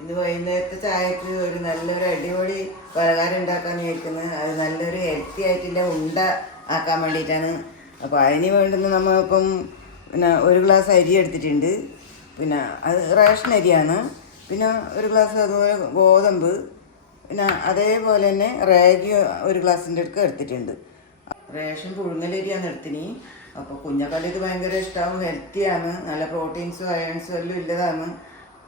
ഇന്ന് വൈകുന്നേരത്തെ ചായക്ക് ഒരു നല്ലൊരു അടിപൊളി പലഹാരം ഉണ്ടാക്കാൻ വിചാരിക്കുന്നത്. അത് നല്ലൊരു ഹെൽത്തി ആയിട്ടുള്ള ഉണ്ട ആക്കാൻ വേണ്ടിയിട്ടാണ്. അപ്പോൾ അതിന് വേണ്ടുന്ന നമ്മളിപ്പം പിന്നെ ഒരു ഗ്ലാസ് അരി എടുത്തിട്ടുണ്ട്. പിന്നെ അത് റേഷൻ അരിയാണ്. പിന്നെ ഒരു ഗ്ലാസ് അതുപോലെ ഗോതമ്പ്, പിന്നെ അതേപോലെ തന്നെ റാഗി ഒരു ഗ്ലാസിൻ്റെ അടുക്ക് എടുത്തിട്ടുണ്ട്. റേഷൻ പുഴുങ്ങലരിയാണ് എടുത്തിന്. അപ്പോൾ കുഞ്ഞക്കാലം ഇത് ഭയങ്കര ഇഷ്ടമാവും, ഹെൽത്തിയാണ്, നല്ല പ്രോട്ടീൻസും അയൺസും എല്ലാം ഉള്ളതാണ്.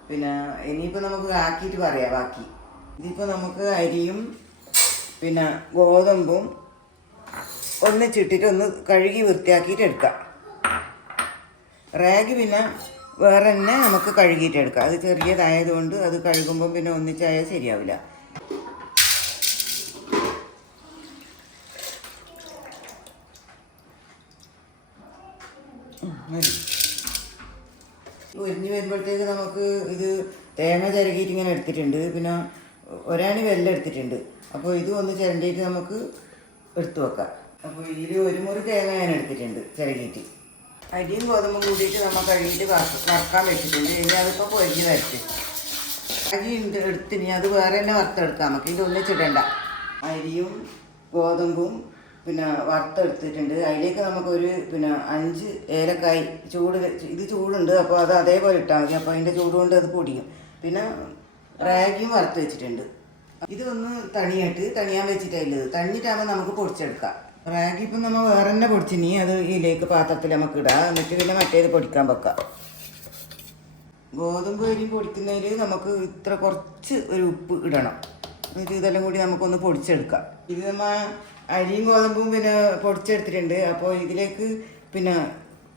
പിന്നെ ഇനിയിപ്പോൾ നമുക്ക് ആക്കിയിട്ട് പറയാം ബാക്കി. ഇതിപ്പോൾ നമുക്ക് അരിയും പിന്നെ ഗോതമ്പും ഒന്നിച്ചിട്ടിട്ട് ഒന്ന് കഴുകി വൃത്തിയാക്കിയിട്ട് എടുക്കാം. റാഗി പിന്നെ വേറെ തന്നെ നമുക്ക് കഴുകിയിട്ട് എടുക്കാം. അത് ചെറിയതായതുകൊണ്ട് അത് കഴുകുമ്പം പിന്നെ ഒന്നിച്ചായാൽ ശരിയാവില്ല. ഉരിഞ്ഞ് വരുമ്പോഴത്തേക്ക് നമുക്ക് ഇത് തേങ്ങ ചിരകിയിട്ട് ഇങ്ങനെ എടുത്തിട്ടുണ്ട്. പിന്നെ ഒരാണി വെല്ലം എടുത്തിട്ടുണ്ട്. അപ്പോൾ ഇത് ഒന്ന് ചിരണ്ടിയിട്ട് നമുക്ക് എടുത്തു വെക്കാം. അപ്പോൾ ഇതിൽ ഒരു മുറി തേങ്ങ ഞാൻ എടുത്തിട്ടുണ്ട് ചിരകിയിട്ട്. അരിയും ഗോതമ്പും കൂടിയിട്ട് നമ്മൾ കഴുകിയിട്ട് വറക്കാൻ വെച്ചിട്ടുണ്ട്. ഇനി അതിപ്പോൾ പൊരിഞ്ഞ് വരച്ച് അരി എടുത്തിന് അത് വേറെ തന്നെ വറുത്തെടുക്കാം. നമുക്ക് ഇത് ഒന്നിച്ചിടണ്ട. അരിയും ഗോതമ്പും പിന്നെ വറുത്തെടുത്തിട്ടുണ്ട്. അതിലേക്ക് നമുക്കൊരു പിന്നെ 5 ഏലക്കായ് ഇത് ചൂടുണ്ട്, അപ്പോൾ അത് അതേപോലെ ഇട്ടാൽ മതി. അപ്പോൾ അതിൻ്റെ ചൂട് കൊണ്ട് അത് പൊടിയും. പിന്നെ റാഗിയും വറുത്ത് വെച്ചിട്ടുണ്ട്. ഇതൊന്ന് തണിയാൻ വെച്ചിട്ടുള്ളത്. തണിഞ്ഞിട്ടാകുമ്പോൾ നമുക്ക് പൊടിച്ചെടുക്കാം. റാഗി ഇപ്പം നമ്മൾ വേറെ തന്നെ പൊടിച്ചിനി അത് ഇതിലേക്ക് പാത്രത്തിൽ നമുക്ക് ഇടാം. എന്നിട്ട് പിന്നെ മറ്റേത് പൊടിക്കാൻ വെക്കാം. ഗോതമ്പ് അരി പൊടിക്കുന്നതിൽ നമുക്ക് ഇത്ര കുറച്ച് ഒരു ഉപ്പ് ഇടണം. എന്നിട്ട് ഇതെല്ലാം കൂടി നമുക്കൊന്ന് പൊടിച്ചെടുക്കാം. ഇത് നമ്മൾ അരിയും ഗോതമ്പും പിന്നെ പൊടിച്ചെടുത്തിട്ടുണ്ട്. അപ്പോൾ ഇതിലേക്ക് പിന്നെ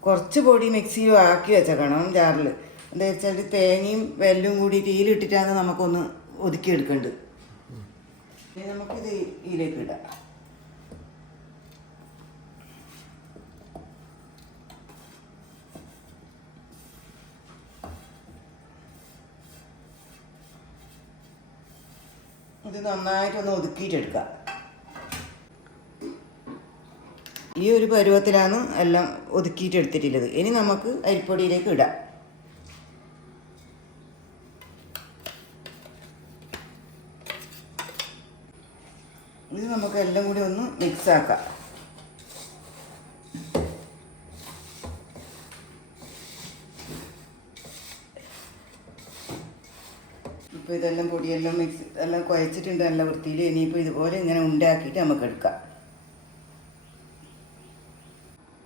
കുറച്ച് പൊടി മിക്സിയിൽ ആക്കി വെച്ചേക്കണം ജാറിൽ. എന്താ വെച്ചാൽ തേങ്ങയും വെല്ലും കൂടി തീയിലിട്ടിട്ടാണ് നമുക്കൊന്ന് ഒതുക്കിയെടുക്കേണ്ടത്. ഇനി നമുക്കിത് ഇതിലേക്ക് ഇടാം. ഇത് നന്നായിട്ടൊന്ന് ഒതുക്കിയിട്ടെടുക്കാം. ഈ ഒരു പരുവത്തിലാണ് എല്ലാം ഒതുക്കിയിട്ടെടുത്തിട്ടുള്ളത്. ഇനി നമുക്ക് അരിപ്പൊടിയിലേക്ക് ഇടാം. ഇത് നമുക്ക് എല്ലാം കൂടി ഒന്ന് മിക്സാക്കാം. ഇപ്പോൾ ഇതെല്ലാം പൊടിയെല്ലാം എല്ലാം കുഴച്ചിട്ടുണ്ട് നല്ല വൃത്തിയിൽ. ഇനിയിപ്പോൾ ഇതുപോലെ ഇങ്ങനെ ഉണ്ടാക്കിയിട്ട് നമുക്ക് എടുക്കാം.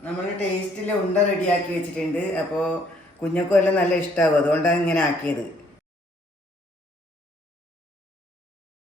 നമ്മൾ ടേസ്റ്റിൽ ഉണ്ട റെഡിയാക്കി വെച്ചിട്ടുണ്ട്. അപ്പോൾ കുഞ്ഞക്കും എല്ലാം നല്ല ഇഷ്ടമാകും, അതുകൊണ്ടാണ് ഇങ്ങനെ ആക്കിയത്.